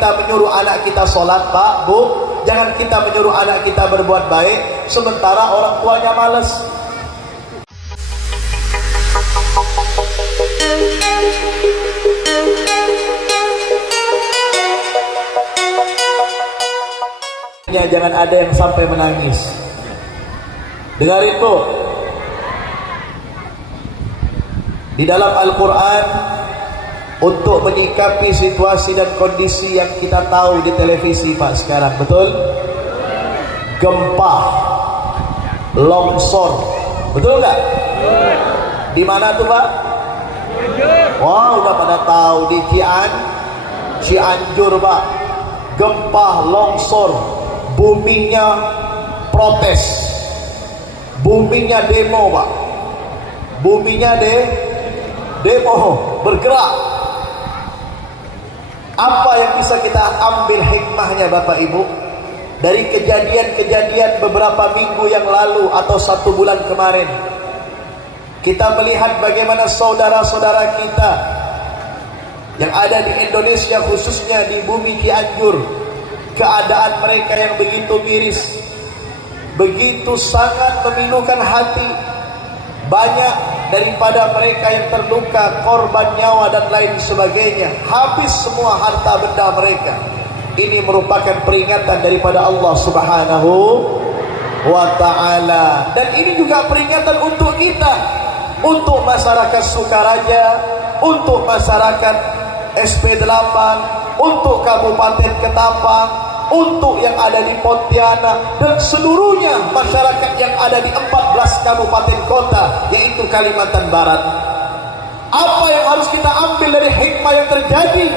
kita menyuruh anak kita sholat, Pak, Bu. Jangan kita menyuruh anak kita berbuat baik sementara orang tuanya males. Jangan ada yang sampai menangis. Dengarin, Bu. Di dalam Al-Quran, untuk menyikapi situasi dan kondisi yang kita tahu di televisi, Pak, sekarang, betul? Gempa, longsor, betul nggak? Di mana tuh, Pak? Wah, udah pada tahu, di Cianjur, Pak. Gempa, longsor, buminya protes, buminya demo, Pak. Buminya demo, bergerak. Apa yang bisa kita ambil hikmahnya, Bapak Ibu, dari kejadian-kejadian beberapa minggu yang lalu atau 1 bulan kemarin? Kita melihat bagaimana saudara-saudara kita yang ada di Indonesia, khususnya di bumi Cianjur, keadaan mereka yang begitu miris, begitu sangat memilukan hati. Banyak daripada mereka yang terluka, korban nyawa dan lain sebagainya. Habis semua harta benda mereka. Ini merupakan peringatan daripada Allah Subhanahu wa ta'ala. Dan ini juga peringatan untuk kita, untuk masyarakat Sukaraja, untuk masyarakat SP8, untuk Kabupaten Ketapang, untuk yang ada di Pontianak, dan seluruhnya masyarakat yang ada di 14 kabupaten kota, yaitu Kalimantan Barat. Apa yang harus kita ambil dari hikmah yang terjadi?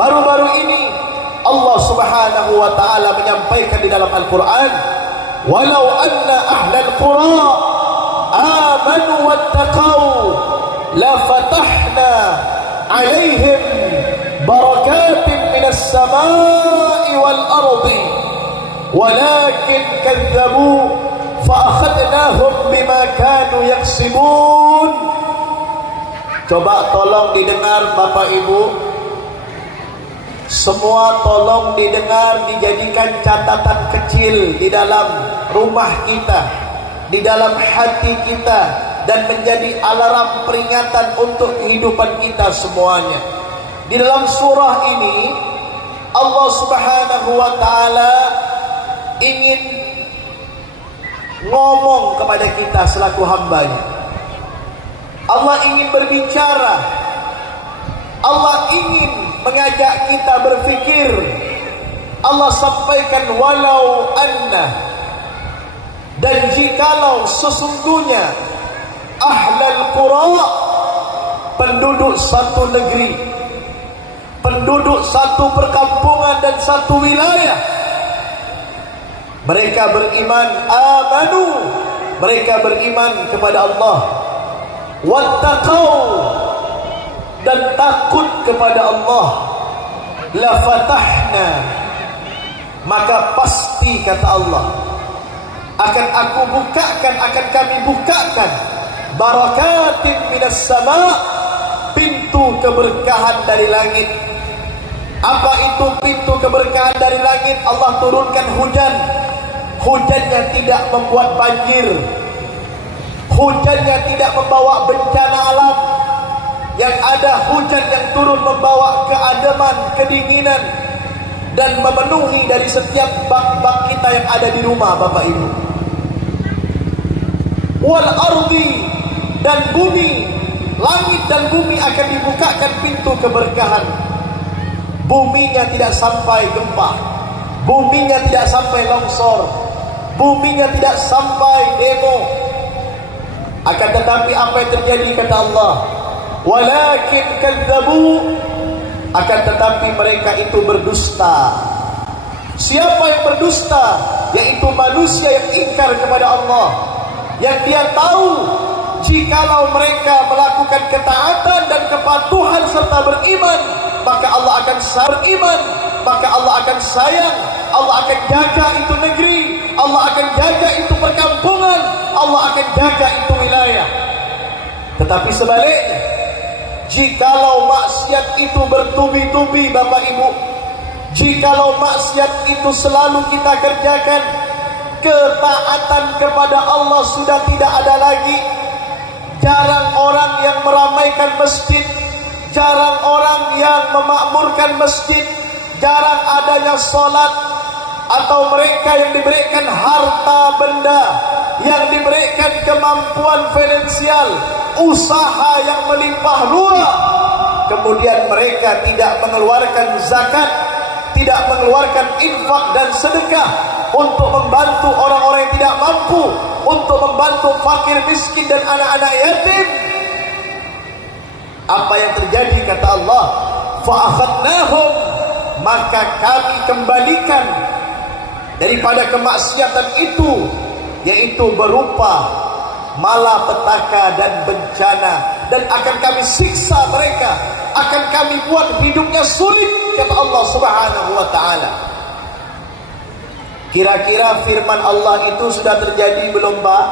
Baru-baru ini Allah Subhanahu wa ta'ala menyampaikan di dalam Al-Quran, walau anna ahlal qura amanu wattaqau la fatahna alaihim barakatin minas samai wal ardi walakin kadzabu fa akhadnahum bima kanu yaksibun. Coba tolong didengar, Bapak Ibu, semua tolong didengar, dijadikan catatan kecil di dalam rumah kita, di dalam hati kita, dan menjadi alarm peringatan untuk kehidupan kita semuanya. Di dalam surah ini Allah Subhanahu wa ta'ala ingin ngomong kepada kita selaku hambanya. Allah ingin berbicara. Allah ingin mengajak kita berfikir. Allah sampaikan walau anna, dan jikalau sesungguhnya ahlal qura, penduduk satu negeri, penduduk satu perkampungan dan satu wilayah, mereka beriman, amanu, mereka beriman kepada Allah, wattaqau, dan takut kepada Allah, la fatahna, maka pasti kata Allah, akan aku bukakan, akan kami bukakan, barakatin minas sama, pintu keberkahan dari langit. Apa itu pintu keberkahan dari langit? Allah turunkan hujan. Hujannya tidak membuat banjir, hujannya tidak membawa bencana alam. Yang ada hujan yang turun membawa keademan, kedinginan, dan memenuhi dari setiap bak-bak kita yang ada di rumah, Bapak Ibu. Wal ardi, dan bumi, langit dan bumi akan dibukakan pintu keberkahan. Buminya tidak sampai gempa, buminya tidak sampai longsor, buminya tidak sampai demo. Akan tetapi apa yang terjadi kata Allah, walakin kadzabu, akan tetapi mereka itu berdusta. Siapa yang berdusta? Yaitu manusia yang ingkar kepada Allah, yang dia tahu jikalau mereka melakukan ketaatan dan kepatuhan serta beriman, maka Allah akan beriman, maka Allah akan sayang, Allah akan jaga itu negeri, Allah akan jaga itu perkampungan, Allah akan jaga itu wilayah. Tetapi sebaliknya, jikalau maksiat itu bertubi-tubi, Bapak Ibu, Jikalau maksiat itu selalu kita kerjakan, ketaatan kepada Allah sudah tidak ada lagi. Jarang orang yang meramaikan masjid, jarang orang yang memakmurkan masjid, jarang adanya sholat, atau mereka yang diberikan harta benda, yang diberikan kemampuan finansial, usaha yang melimpah ruah, kemudian mereka tidak mengeluarkan zakat, tidak mengeluarkan infak dan sedekah untuk membantu orang-orang yang tidak mampu, untuk membantu fakir miskin dan anak-anak yatim. Apa yang terjadi kata Allah? Fa'akhadnahum, maka kami kembalikan daripada kemaksiatan itu, yaitu berupa malapetaka dan bencana, dan akan kami siksa mereka, akan kami buat hidupnya sulit, kata Allah Subhanahu wa ta'ala. Kira-kira firman Allah itu sudah terjadi belum, Pak?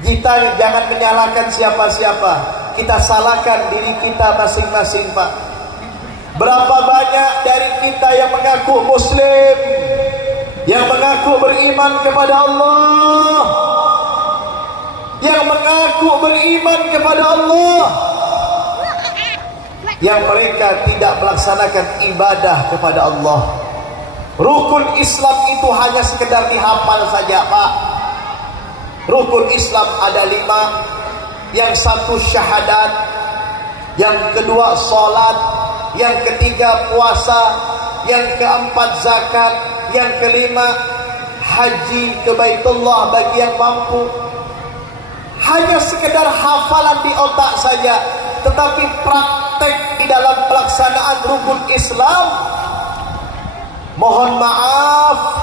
Kita jangan menyalahkan siapa-siapa, kita salahkan diri kita masing-masing, Pak. Berapa banyak dari kita yang mengaku muslim, yang mengaku beriman kepada Allah, yang mengaku beriman kepada Allah, yang mereka tidak melaksanakan ibadah kepada Allah. Rukun Islam itu hanya sekedar dihafal saja, Pak. Rukun Islam ada 5. Yang satu syahadat, yang kedua sholat, yang ketiga puasa, yang keempat zakat, yang kelima haji ke Baitullah bagi yang mampu. Hanya sekedar hafalan di otak saja, tetapi praktek di dalam pelaksanaan rukun Islam, mohon maaf,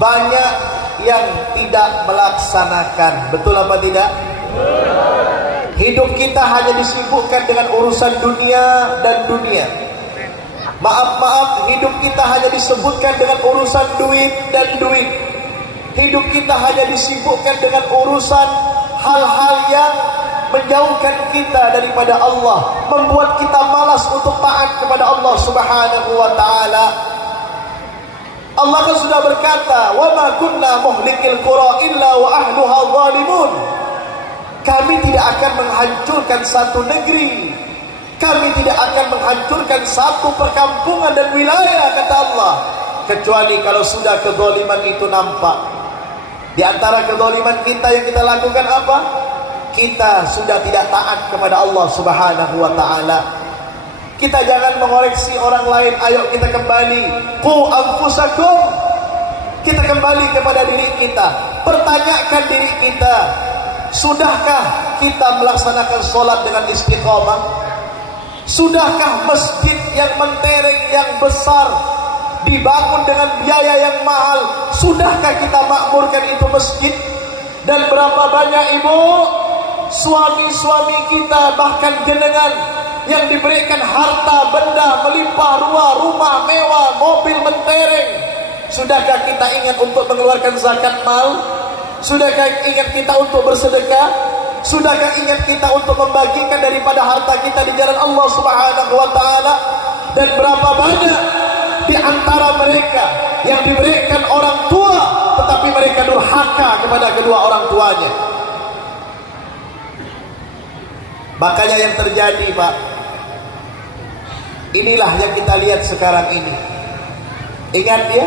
banyak yang tidak melaksanakan. Betul apa tidak? Hidup kita hanya disibukkan dengan urusan dunia dan dunia. Maaf, hidup kita hanya disebutkan dengan urusan duit dan duit. Hidup kita hanya disibukkan dengan urusan hal-hal yang menjauhkan kita daripada Allah, membuat kita malas untuk taat kepada Allah Subhanahu wa ta'ala. Allah kan sudah berkata, "Wa ma kunna muhlikil qura illa wa ahluha zalimun." Kami tidak akan menghancurkan satu negeri, kami tidak akan menghancurkan satu perkampungan dan wilayah, kata Allah, kecuali kalau sudah kezaliman itu nampak. Di antara kezaliman kita yang kita lakukan apa? Kita sudah tidak taat kepada Allah Subhanahu wa ta'ala. Kita jangan mengoreksi orang lain. Ayo kita kembali, qu anfusakum, kita kembali kepada diri kita. Pertanyakan diri kita, sudahkah kita melaksanakan sholat dengan istiqomah? Sudahkah masjid yang mentereng, yang besar, dibangun dengan biaya yang mahal, sudahkah kita makmurkan itu masjid? Dan berapa banyak ibu, suami-suami kita, bahkan jenengan yang diberikan harta benda melimpah ruah, rumah mewah, mobil mentereng, sudahkah kita ingat untuk mengeluarkan zakat mal? Sudahkah ingat kita untuk bersedekah? Sudahkah ingat kita untuk membagikan daripada harta kita di jalan Allah Subhanahu wa ta'ala? Dan berapa banyak di antara mereka yang diberikan orang tua, tetapi mereka durhaka kepada kedua orang tuanya. Makanya yang terjadi, Pak, inilah yang kita lihat sekarang ini. Ingat ya,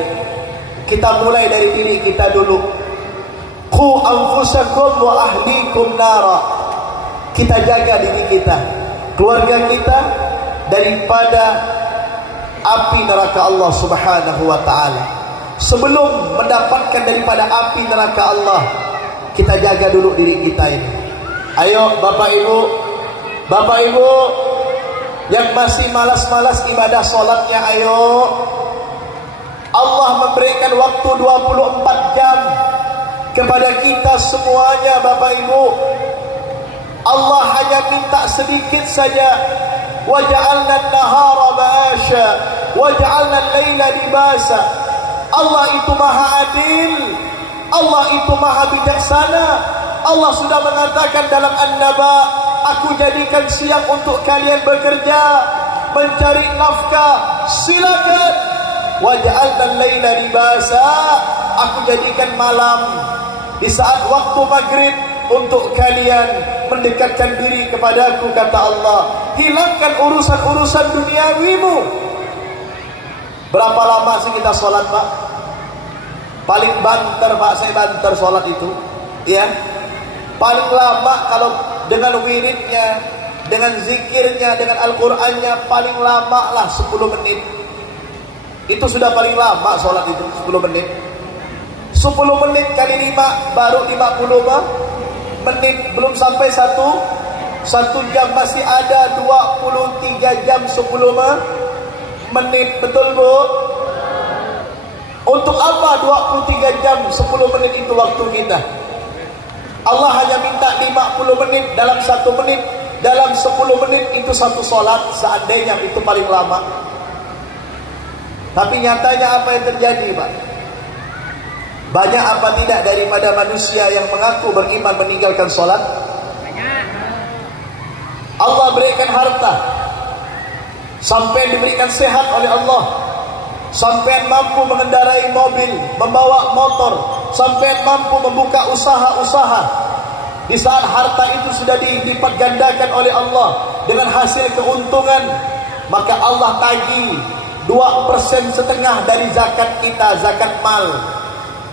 kita mulai dari diri kita dulu. Qu anfusakum wa ahlikum nara. Kita jaga diri kita, keluarga kita daripada api neraka Allah Subhanahu wa ta'ala. Sebelum mendapatkan daripada api neraka Allah, kita jaga dulu diri kita ini. Ayo Bapak Ibu yang masih malas-malas ibadah sholatnya, ayo. Allah memberikan waktu 24 jam kepada kita semuanya, Bapak Ibu. Allah hanya minta sedikit saja. وَجَعَلْنَا النَّهَارَ مَعَاشًا وَجَعَلْنَا اللَّيْلَ لِبَاسًا. Allah itu maha adil, Allah itu maha bijaksana. Allah sudah mengatakan dalam An-Naba, aku jadikan siang untuk kalian bekerja, mencari nafkah, silakan. Waja'alna al-laila libasa, aku jadikan malam di saat waktu maghrib untuk kalian mendekatkan diri kepadaku, kata Allah. Hilangkan urusan-urusan duniawimu. Berapa lama sih kita sholat, Pak? Paling banter, Pak, saya banter sholat itu, ya. Paling lama kalau dengan wiridnya, dengan zikirnya, dengan Al-Qur'annya, paling lama lah 10 menit. Itu sudah paling lama sholat itu, 10 menit. 10 menit kali 5 baru 50 menit. Belum sampai 1 jam, masih ada 23 jam 10 menit. Betul, Bu? Untuk apa 23 jam 10 menit itu waktu kita? Allah hanya minta 50 menit. Dalam 1 menit, dalam 10 menit itu satu sholat, seandainya itu paling lama. Tapi nyatanya apa yang terjadi, Pak? Banyak apa tidak daripada manusia yang mengaku beriman meninggalkan sholat? Allah berikan harta, sampai diberikan sehat oleh Allah, sampai mampu mengendarai mobil, membawa motor, sampai mampu membuka usaha-usaha. Di saat harta itu sudah dilipat gandakan oleh Allah dengan hasil keuntungan, maka Allah tagih 2,5% dari zakat kita, zakat mal.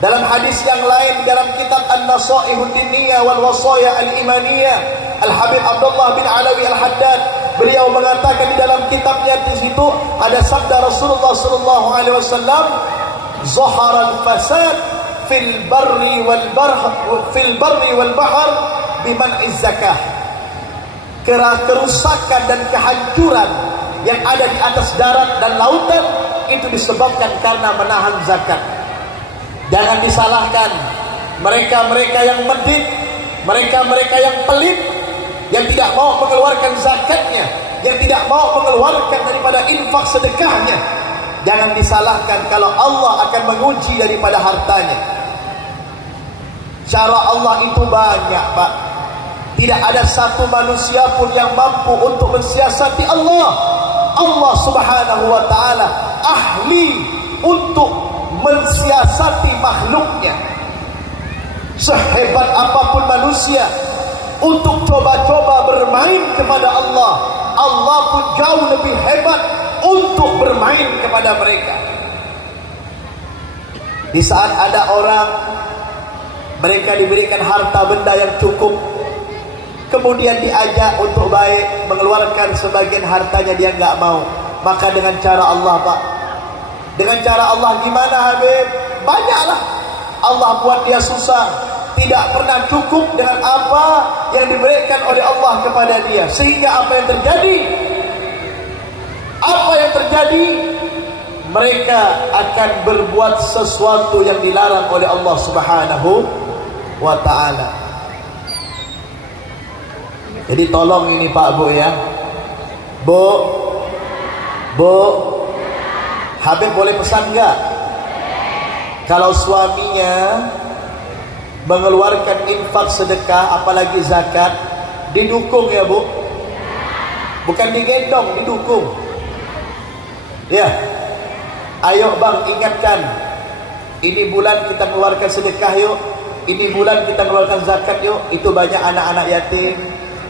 Dalam hadis yang lain dalam kitab An-Nasaihud Diniyah wal Wasaya Al-Imaniyah, Al-Habib Abdullah bin Alawi Al-Haddad, beliau mengatakan di dalam kitabnya, di situ ada sabda Rasulullah sallallahu alaihi wasallam, "Zahara al-fasad fil barri wal bahr biman'iz zakah." Kerusakan dan kehancuran yang ada di atas darat dan lautan itu disebabkan karena menahan zakat. Jangan disalahkan mereka-mereka yang medit, mereka-mereka yang pelit, yang tidak mau mengeluarkan zakatnya, yang tidak mau mengeluarkan daripada infak sedekahnya. Jangan disalahkan kalau Allah akan menguji daripada hartanya. Cara Allah itu banyak, Pak. Tidak ada satu manusia pun yang mampu untuk mensiasati Allah. Allah subhanahu wa ta'ala ahli untuk mensiasati makhluknya. Sehebat apapun manusia untuk coba-coba bermain kepada Allah, Allah pun jauh lebih hebat untuk bermain kepada mereka. Di saat ada orang, mereka diberikan harta benda yang cukup, kemudian diajak untuk baik, mengeluarkan sebagian hartanya, dia nggak mau. Maka dengan cara Allah, Pak, dengan cara Allah gimana, Habib? Banyaklah. Allah buat dia susah, tidak pernah cukup dengan apa yang diberikan oleh Allah kepada dia. Sehingga apa yang terjadi? Apa yang terjadi? Mereka akan berbuat sesuatu yang dilarang oleh Allah subhanahu wa ta'ala. Jadi tolong ini Pak, Bu, ya. Bu, Habib boleh pesan enggak? Kalau suaminya mengeluarkan infak sedekah, apalagi zakat, didukung ya, Bu. Bukan digendong, didukung. Ya. Ayo Bang, ingatkan. Ini bulan kita keluarkan sedekah yuk. Ini bulan kita keluarkan zakat yuk. Itu banyak anak-anak yatim.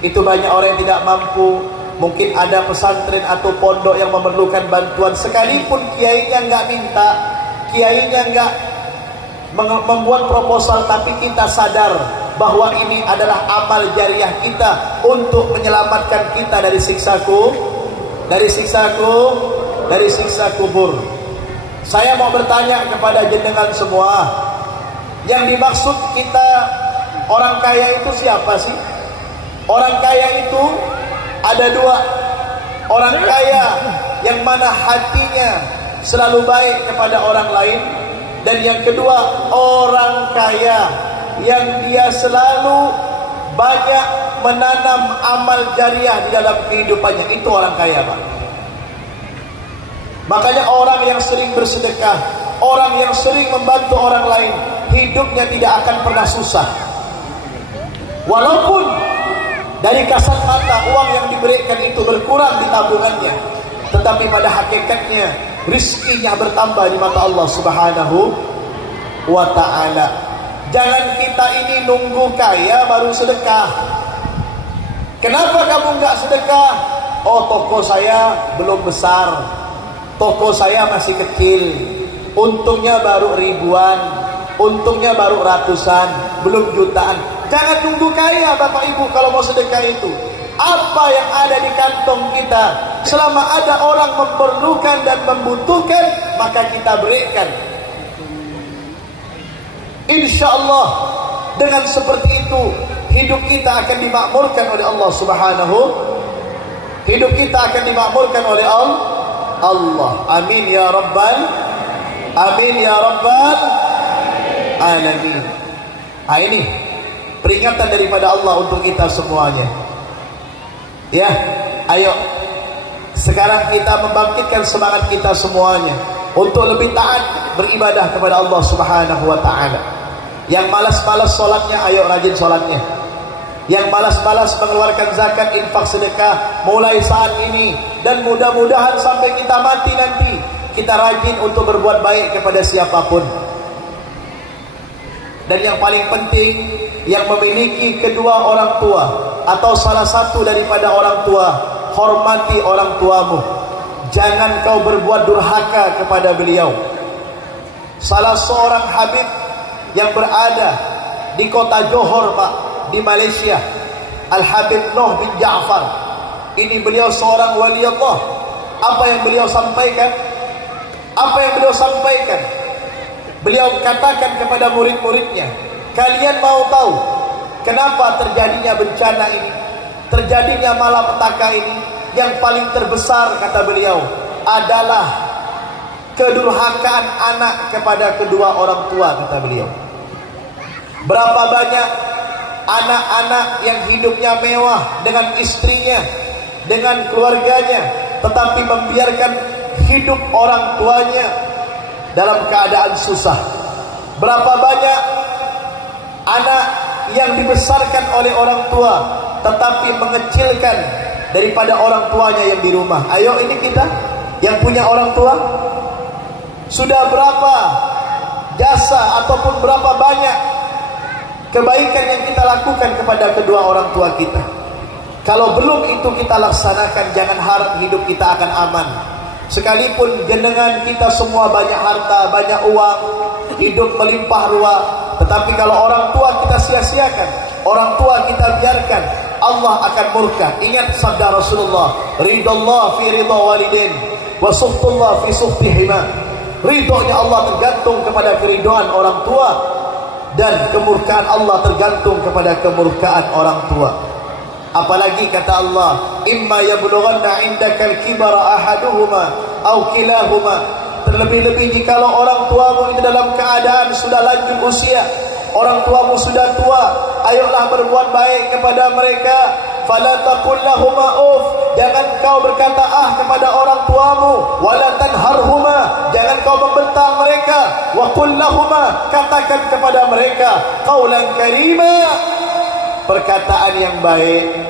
Itu banyak orang yang tidak mampu. Mungkin ada pesantren atau pondok yang memerlukan bantuan. Sekalipun kiainya nggak minta, kiainya nggak membuat proposal, tapi kita sadar bahwa ini adalah amal jariah kita untuk menyelamatkan kita dari siksa kubur. Saya mau bertanya kepada jenengan semua, yang dimaksud kita orang kaya itu siapa sih? Orang kaya itu ada dua. Orang kaya yang mana hatinya selalu baik kepada orang lain, dan yang kedua orang kaya yang dia selalu banyak menanam amal jariah di dalam kehidupannya. Itu orang kaya, Pak. Makanya orang yang sering bersedekah, orang yang sering membantu orang lain, hidupnya tidak akan pernah susah. Walaupun dari kasat mata uang yang diberikan itu berkurang di tabungannya, tetapi pada hakikatnya rizkinya bertambah di mata Allah Subhanahu wa ta'ala. Jangan kita ini nunggu kaya baru sedekah. Kenapa kamu nggak sedekah? Oh, toko saya belum besar, toko saya masih kecil, untungnya baru ribuan, untungnya baru ratusan, belum jutaan. Jangan nunggu kaya Bapak Ibu kalau mau sedekah itu. Apa yang ada di kantong kita, selama ada orang memerlukan dan membutuhkan, maka kita berikan. Insya Allah dengan seperti itu hidup kita akan dimakmurkan oleh Allah Subhanahu. Hidup kita akan dimakmurkan oleh Allah. Amin ya rabbal, amin ya rabbal alamin. Ini peringatan daripada Allah untuk kita semuanya. Ya, ayo sekarang kita membangkitkan semangat kita semuanya untuk lebih taat beribadah kepada Allah Subhanahu wa ta'ala. Yang malas-malas sholatnya, ayo rajin sholatnya. Yang malas-malas mengeluarkan zakat, infak, sedekah, mulai saat ini. Dan mudah-mudahan sampai kita mati nanti, kita rajin untuk berbuat baik kepada siapapun. Dan yang paling penting, yang memiliki kedua orang tua atau salah satu daripada orang tua, hormati orang tuamu. Jangan kau berbuat durhaka kepada beliau. Salah seorang habib yang berada di kota Johor, Pak, di Malaysia, Al-Habib Noh bin Ja'far. Ini beliau seorang wali Allah. Apa yang beliau sampaikan? Apa yang beliau sampaikan? Beliau katakan kepada murid-muridnya, kalian mau tahu kenapa terjadinya bencana ini, terjadinya malapetaka ini? Yang paling terbesar, kata beliau, adalah kedurhakaan anak kepada kedua orang tua, kata beliau. Berapa banyak anak-anak yang hidupnya mewah dengan istrinya, dengan keluarganya, tetapi membiarkan hidup orang tuanya dalam keadaan susah. Berapa banyak anak yang dibesarkan oleh orang tua tetapi mengecilkan daripada orang tuanya yang di rumah. Ayo, ini kita yang punya orang tua, sudah berapa jasa ataupun berapa banyak kebaikan yang kita lakukan kepada kedua orang tua kita. Kalau belum itu kita laksanakan, jangan harap hidup kita akan aman. Sekalipun jenengan kita semua banyak harta, banyak uang, hidup melimpah ruah, tetapi kalau orang tua kita sia-siakan, orang tua kita biarkan, Allah akan murka. Ingat sabda Rasulullah, ridallah fi ridha walidain wa suhtullah fi suhtihima. Ridhonya Allah tergantung kepada keridhaan orang tua, dan kemurkaan Allah tergantung kepada kemurkaan orang tua. Apalagi kata Allah, imma yablughanna indakal kibara ahaduhuma aw kilahuma. Terlebih-lebih jikalau orang tuamu itu dalam keadaan sudah lanjut usia, orang tuamu sudah tua, ayolah berbuat baik kepada mereka. Fala taqul lahuma uff, jangan kau berkata ah kepada orang tuamu. Wala tanharhuma, jangan kau membentang mereka. Wa qul lahuma, katakan kepada mereka qaulan karima, perkataan yang baik.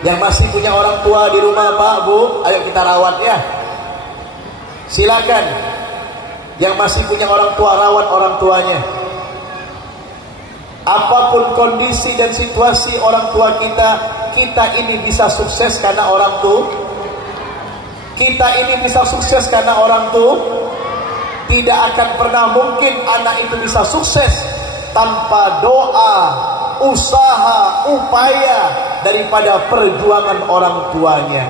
Yang masih punya orang tua di rumah, Pak, Bu, ayo kita rawat ya. Silakan. Yang masih punya orang tua, rawat orang tuanya. Apapun kondisi dan situasi orang tua kita, kita ini bisa sukses karena orang tua. Kita ini bisa sukses karena orang tua. Tidak akan pernah mungkin anak itu bisa sukses tanpa doa, usaha, upaya daripada perjuangan orang tuanya.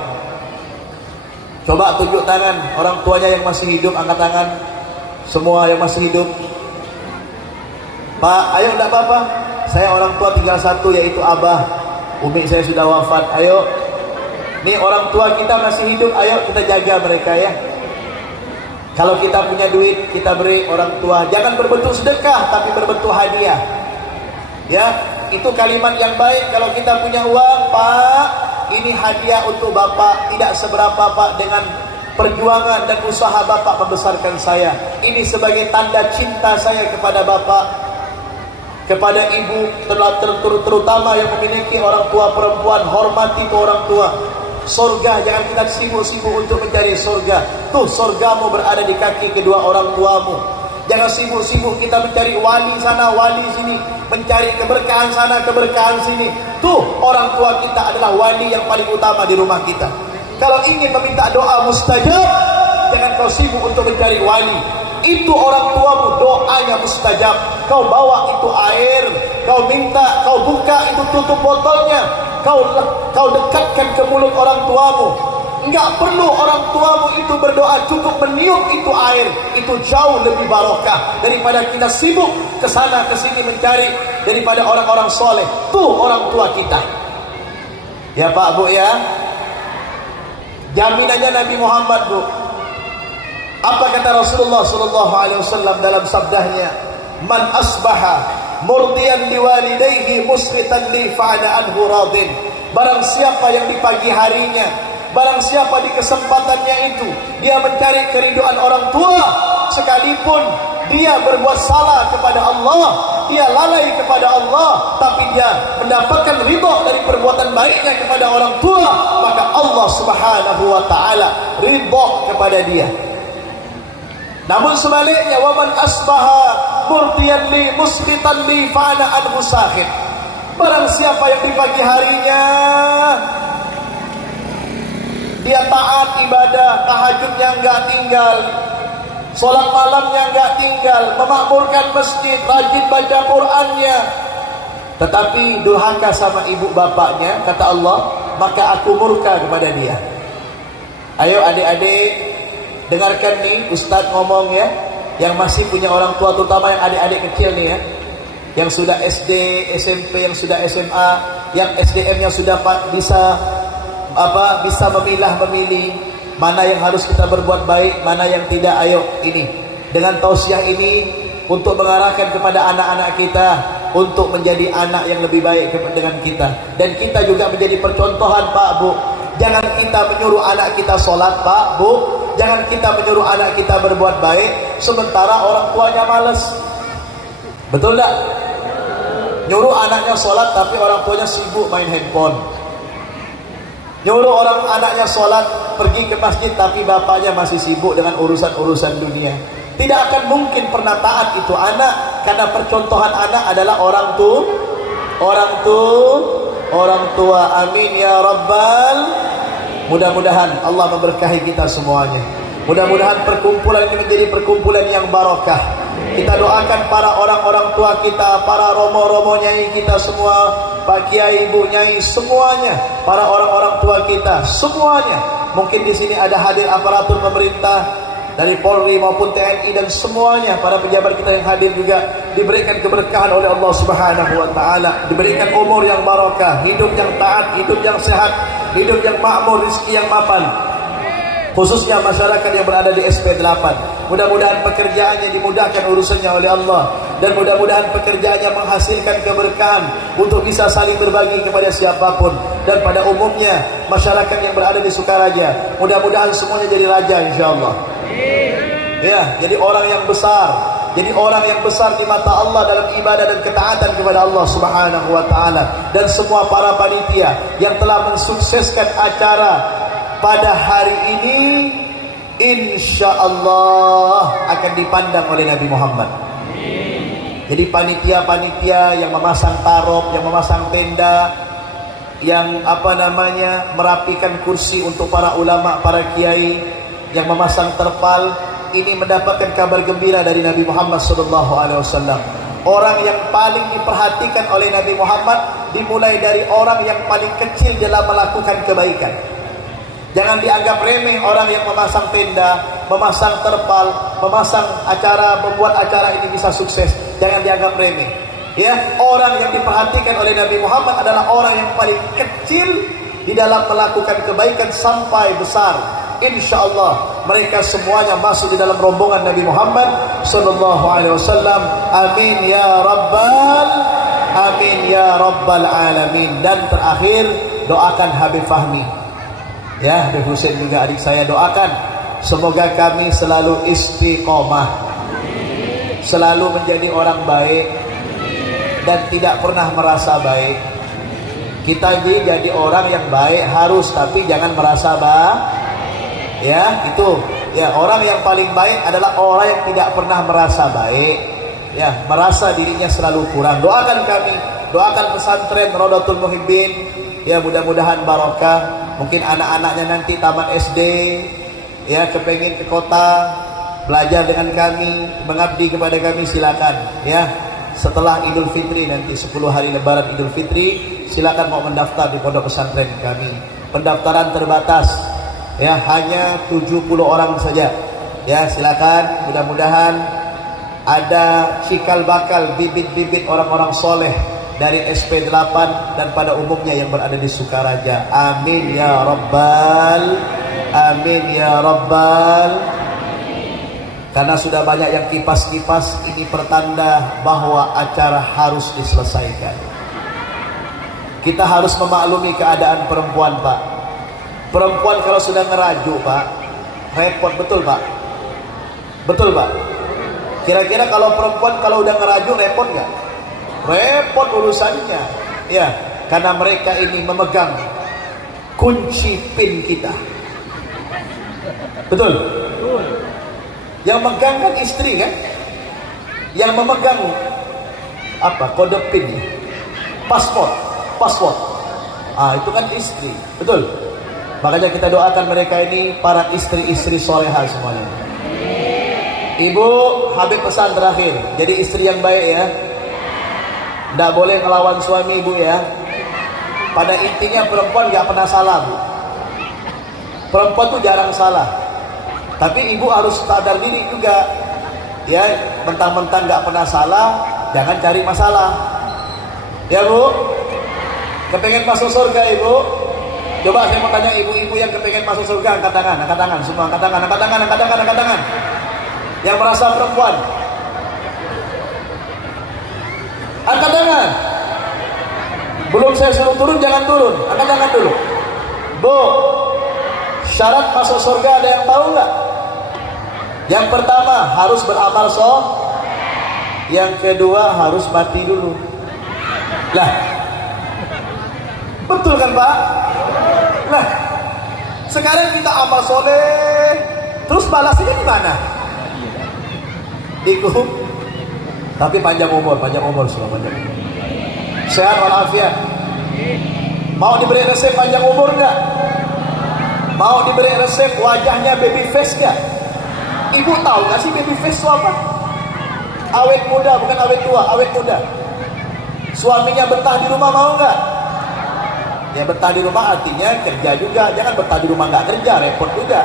Coba tunjuk tangan orang tuanya yang masih hidup, angkat tangan. Semua yang masih hidup. Pak, ayo, enggak apa-apa. Saya orang tua tinggal satu, yaitu Abah. Umi saya sudah wafat. Ayo, nih orang tua kita masih hidup, ayo kita jaga mereka ya. Kalau kita punya duit, kita beri orang tua. Jangan berbentuk sedekah, tapi berbentuk hadiah. Ya, itu kalimat yang baik. Kalau kita punya uang, Pak, ini hadiah untuk Bapak. Tidak seberapa, Pak, dengan perjuangan dan usaha Bapak membesarkan saya. Ini sebagai tanda cinta saya kepada Bapak, kepada ibu, terutama yang memiliki orang tua perempuan. Hormati orang tua. Surga, jangan kita sibuk-sibuk untuk mencari surga. Tuh surgamu berada di kaki kedua orang tuamu. Jangan sibuk-sibuk kita mencari wali sana, wali sini, mencari keberkahan sana, keberkahan sini. Tuh orang tua kita adalah wali yang paling utama di rumah kita. Kalau ingin meminta doa mustajab, jangan kau sibuk untuk mencari wali. Itu orang tuamu, doanya mustajab. Kau bawa itu air, kau minta, kau buka itu tutup botolnya, kau dekatkan ke mulut orang tuamu. Enggak perlu orang tuamu itu berdoa, cukup meniup itu air. Itu jauh lebih barokah daripada kita sibuk ke sana ke sini mencari daripada orang-orang soleh. Tuh orang tua kita. Ya Pak, Bu ya. Jaminannya Nabi Muhammad, Bu. Apa kata Rasulullah sallallahu alaihi wasallam dalam sabdanya? Man asbaha murdiyan liwalidayhi musqitan li fa'ana anhu radin. Barang siapa yang di pagi harinya, barang siapa di kesempatannya itu dia mencari keriduan orang tua, sekalipun dia berbuat salah kepada Allah, dia lalai kepada Allah, tapi dia mendapatkan ridha dari perbuatan baiknya kepada orang tua, maka Allah Subhanahu wa taala ridha kepada dia. Namun sebaliknya, waman asbaha murdiyan li musqitan li fa'ana anhu sakhid. Barang siapa yang di pagi harinya dia taat ibadah, tahajudnya enggak tinggal, sholat malamnya enggak tinggal, memakmurkan masjid, rajin baca Qur'annya, tetapi durhaka sama ibu bapaknya, kata Allah, maka aku murka kepada dia. Ayo adik-adik, dengarkan nih Ustadz ngomong ya, yang masih punya orang tua, terutama yang adik-adik kecil nih ya, yang sudah SD, SMP, yang sudah SMA, yang SDM-nya sudah bisa memilah-memilih mana yang harus kita berbuat baik, mana yang tidak. Ayo ini dengan tausiah ini untuk mengarahkan kepada anak-anak kita untuk menjadi anak yang lebih baik dengan kita, dan kita juga menjadi percontohan Pak, Bu. Jangan kita menyuruh anak kita sholat Pak, Bu. Jangan kita menyuruh anak kita berbuat baik sementara orang tuanya malas. Betul tak? Nyuruh anaknya sholat tapi orang tuanya sibuk main handphone. Nyuruh orang anaknya sholat, pergi ke masjid, tapi bapaknya masih sibuk dengan urusan-urusan dunia. Tidak akan mungkin pernah taat itu anak, karena percontohan anak adalah orang tua. Amin ya Rabbal. Mudah-mudahan Allah memberkahi kita semuanya. Mudah-mudahan perkumpulan ini menjadi perkumpulan yang barakah. Kita doakan para orang-orang tua kita, para romo-romo nyai kita semua, Pak Kiai, Ibu Nyai, semuanya, para orang-orang tua kita semuanya. Mungkin di sini ada hadir aparatur pemerintah dari Polri maupun TNI, dan semuanya para pejabat kita yang hadir juga diberikan keberkahan oleh Allah Subhanahu wa taala, diberikan umur yang barakah, hidup yang taat, hidup yang sehat, hidup yang makmur, rezeki yang mapan. Khususnya masyarakat yang berada di SP8, mudah-mudahan pekerjaannya dimudahkan urusannya oleh Allah, dan mudah-mudahan pekerjaannya menghasilkan keberkahan untuk bisa saling berbagi kepada siapapun. Dan pada umumnya masyarakat yang berada di Sukaraja, mudah-mudahan semuanya jadi raja insyaallah. Ya, jadi orang yang besar, jadi orang yang besar di mata Allah dalam ibadah dan ketaatan kepada Allah Subhanahu wa taala. Dan semua para panitia yang telah mensukseskan acara pada hari ini, insyaallah akan dipandang oleh Nabi Muhammad. Jadi panitia-panitia yang memasang tarop, yang memasang tenda, yang merapikan kursi untuk para ulama, para kiai, yang memasang terpal, ini mendapatkan kabar gembira dari Nabi Muhammad SAW. Orang yang paling diperhatikan oleh Nabi Muhammad dimulai dari orang yang paling kecil dalam melakukan kebaikan. Jangan dianggap remeh orang yang memasang tenda, memasang terpal, memasang acara, membuat acara ini bisa sukses. Jangan dianggap remeh. Ya, orang yang diperhatikan oleh Nabi Muhammad adalah orang yang paling kecil di dalam melakukan kebaikan sampai besar. Insyaallah mereka semuanya masuk di dalam rombongan Nabi Muhammad sallallahu alaihi wasallam. Amin ya rabbal alamin. Dan terakhir, doakan Habib Fahmi. Ya, Habib Husain juga adik saya, doakan semoga kami selalu istiqomah, selalu menjadi orang baik dan tidak pernah merasa baik. Kita jadi orang yang baik harus, tapi jangan merasa ya itu ya, orang yang paling baik adalah orang yang tidak pernah merasa baik, ya, merasa dirinya selalu kurang. Doakan kami, doakan pesantren Rodatul Muhibbin, ya, mudah-mudahan barokah. Mungkin anak-anaknya nanti tamat SD, ya, kepengen ke kota belajar dengan kami, mengabdi kepada kami, silakan, ya. Setelah Idul Fitri nanti 10 hari Lebaran Idul Fitri, silakan mau mendaftar di pondok pesantren kami. Pendaftaran terbatas, ya, hanya 70 orang saja, ya, silakan. Mudah-mudahan ada cikal bakal bibit-bibit orang-orang soleh dari SP8 dan pada umumnya yang berada di Sukaraja. Amin ya rabbal, amin ya rabbal. Karena sudah banyak yang kipas-kipas, ini pertanda bahwa acara harus diselesaikan. Kita harus memaklumi keadaan perempuan, Pak. Perempuan kalau sudah ngerajuk, Pak, repot, betul, Pak? Betul, Pak? Kira-kira kalau perempuan kalau udah ngerajuk repot nggak? Repot urusannya, ya, karena mereka ini memegang kunci pin kita. Betul? Yang megang kan istri kan? Yang memegang apa? Kode pin, password. Ah, itu kan istri, betul? Makanya kita doakan mereka ini para istri-istri soleha semuanya. Ibu, Habib pesan terakhir, jadi istri yang baik ya. Tidak boleh ngelawan suami ibu ya. Pada intinya perempuan gak pernah salah, Bu. Perempuan tuh jarang salah. Tapi ibu harus sadar diri juga, ya, mentang-mentang gak pernah salah, jangan cari masalah. Ya, Bu, kepengen masuk surga ibu? Coba saya mau tanya ibu-ibu yang kepengen masuk surga, angkat tangan, semua angkat tangan. Yang merasa perempuan, angkat tangan. Belum saya suruh turun, jangan turun, angkat tangan dulu. Bu, syarat masuk surga ada yang tahu nggak? Yang pertama harus beramal soleh. Yang kedua harus mati dulu. Lah, betul kan Pak? Nah, sekarang kita amal soleh, terus balasnya gimana? Ikut. Tapi panjang umur semua, panjang umur. Sehat walafiat. Mau diberi resep panjang umur nggak? Mau diberi resep wajahnya baby face nggak? Ibu tahu nggak sih baby face itu apa? Awet muda, bukan awet tua, awet muda. Suaminya betah di rumah, mau nggak? Ya, betah di rumah artinya kerja juga. Jangan betah di rumah nggak kerja, repot juga.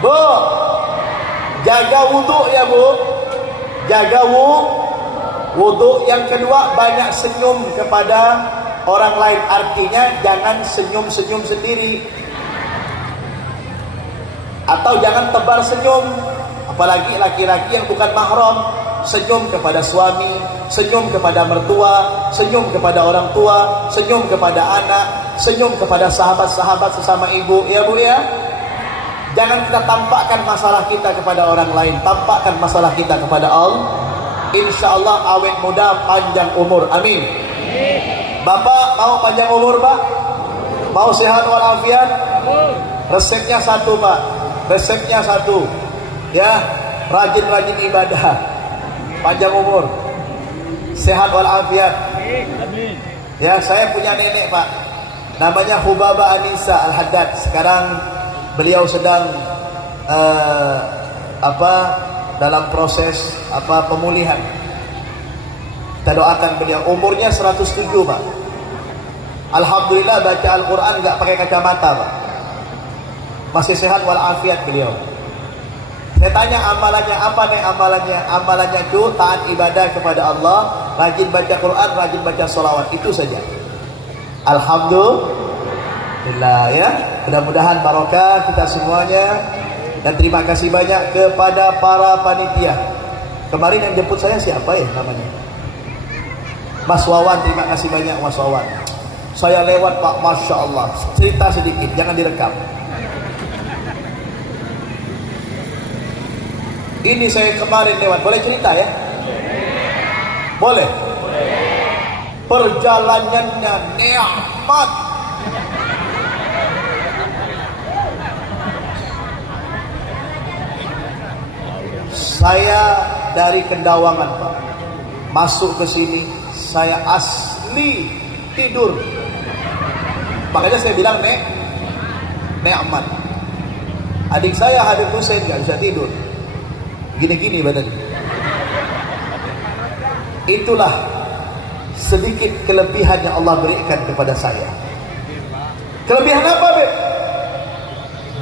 Bu, jaga wudhu ya Bu. Jaga wudhu. Yang kedua, banyak senyum kepada orang lain. Artinya jangan senyum-senyum sendiri, atau jangan tebar senyum. Apalagi laki-laki yang bukan mahram, senyum kepada suami, senyum kepada mertua, senyum kepada orang tua, senyum kepada anak, senyum kepada sahabat-sahabat sesama ibu, ya Bu ya. Jangan kita tampakkan masalah kita kepada orang lain, tampakkan masalah kita kepada Allah. Insya Allah awet muda, panjang umur, amin. Bapak mau panjang umur Pak? Mau sehat walafiat? Resepnya satu Pak, resepnya satu, ya, rajin-rajin ibadah, panjang umur, sehat walafiat. Ya, saya punya nenek Pak, namanya Hubaba Anissa Al-Haddad. Sekarang beliau sedang dalam proses pemulihan. Kita doakan beliau. Umurnya 107 Pak. Alhamdulillah baca Al-Quran nggak pakai kacamata Pak. Masih sehat walafiat beliau. Saya tanya amalannya apa nih? Amalannya itu taat ibadah kepada Allah, rajin baca Quran, rajin baca sholawat, itu saja. Alhamdulillah ya. Mudah-mudahan barokah kita semuanya. Dan terima kasih banyak kepada para panitia. Kemarin yang jemput saya siapa ya namanya? Mas Wawan, terima kasih banyak Mas Wawan. Saya lewat Pak, Masya Allah. Cerita sedikit, jangan direkam. Ini saya kemarin lewat, boleh cerita ya? Boleh? perjalanannya nikmat. Saya dari Kendawangan, Pak, masuk ke sini saya asli tidur. Makanya saya bilang nikmat. Adik saya Habib Hussein gak bisa tidur, gini-gini badannya. Itulah sedikit kelebihan yang Allah berikan kepada saya. Kelebihan apa, Beb?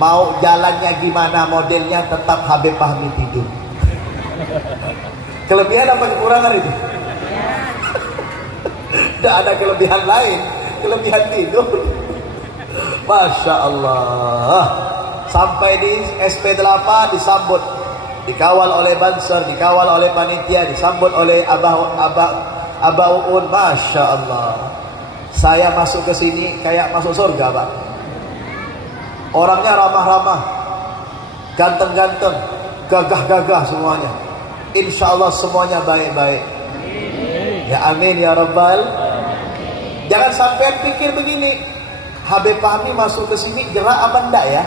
Mau jalannya gimana modelnya, tetap Habib Fahmi tidur. Kelebihan apa kekurangan itu? Tidak ada kelebihan lain, kelebihan tidur. Masya Allah. Sampai di SP8 disambut, dikawal oleh Banser, dikawal oleh panitia, disambut oleh Abah Uun. Masya Allah. Saya masuk ke sini kayak masuk surga, Pak. Orangnya ramah-ramah, ganteng-ganteng, gagah-gagah semuanya. Insya Allah semuanya baik-baik. Ya amin ya rabbal. Jangan sampai pikir begini, Habib Fahmi masuk ke sini gerak apa enggak ya?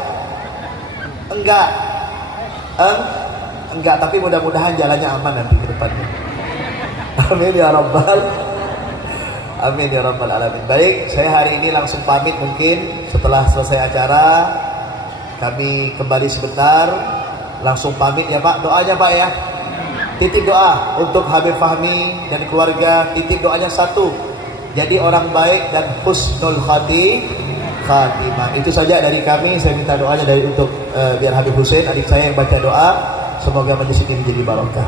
Enggak, tapi mudah-mudahan jalannya aman nanti ke depannya. Amin ya rabbal. Amin ya rabbal alamin. Baik, saya hari ini langsung pamit. Mungkin setelah selesai acara kami kembali sebentar, langsung pamit ya Pak. Doanya Pak ya. Titip doa untuk Habib Fahmi dan keluarga. Titip doanya satu, jadi orang baik dan husnul khatimah. Itu saja dari kami. Saya minta doanya untuk biar Habib Hussein, adik saya, yang baca doa. Semoga majelis ini menjadi barokah.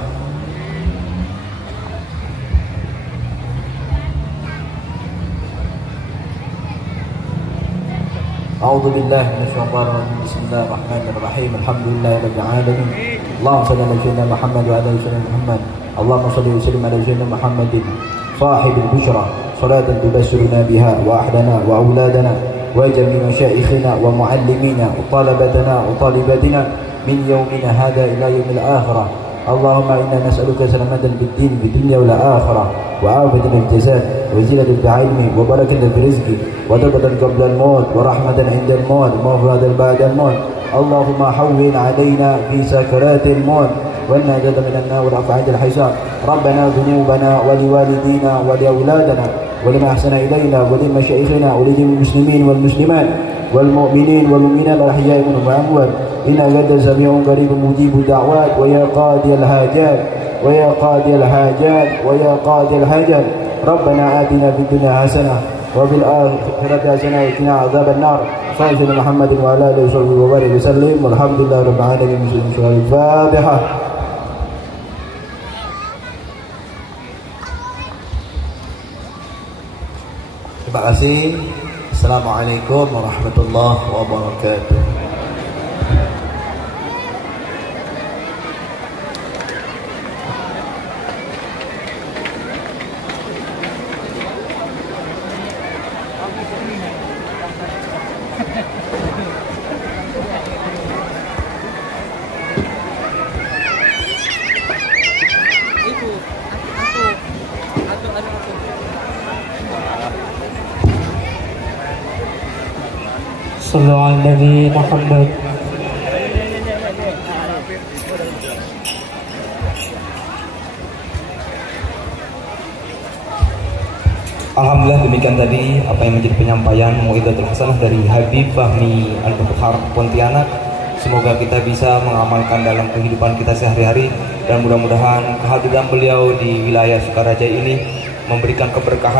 A'udzu billahi minasyaitonir rajim. Bismillahirrahmanirrahim. Alhamdulillahirabbil alamin. Allahumma shalli ala sayyidina Muhammad wa ala ali sayyidina Muhammad. Allahumma shalli wa sallim ala sayyidina Muhammadin sahibil busyra salatan tubashshiruna biha wa ahlana wa auladana wa jami' masyayikhina wa muallimina wa talabatana wa talibatina min yawmina hadha ila yaumil akhirah. Allahumma inna nas'aluka salamatan fid din fid dunya wal akhirah wa afatan fil jasad wa zilatan fil ilmi wa barakatan fil rizqi wa tawbatan qabla al maut wa rahmatan 'inda al maut wa maghfiratan ba'da al maut. Allahumma hawwin 'alaina fi sakaratil maut wa najata minan nar wa rafa'il hisab. Rabbana dhunubana wa liwalidina wa liauladana wa liman ahsana ilaina wa limasyayikhina wa lil muslimin wal muslimat wal mu'minin wal mu'minat al ahya'i minhum wa amwat. إنك أنت سميع قريب مجيب الدعوات ويا قاضي الحاجات ويا قاضي الحاجات ويا قاضي الحاجات. ربنا آتنا في الدنيا حسنة وفي الآخرة حسنة وقنا عذاب النار. صلى الله على محمد وعلى آله وصحبه وبارك وسلم والحمد لله رب العالمين. الفاتحة. Terima kasih. Assalamualaikum warahmatullahi wabarakatuh. Sallu ala Nabi Muhammad. Alhamdulillah, demikian tadi apa yang menjadi penyampaian Mau'izatul Hasanah dari Habib Fahmi Al-Mukhtar Pontianak. Semoga kita bisa mengamalkan dalam kehidupan kita sehari-hari, dan mudah-mudahan kehadiran beliau di wilayah Sukaraja ini memberikan keberkahan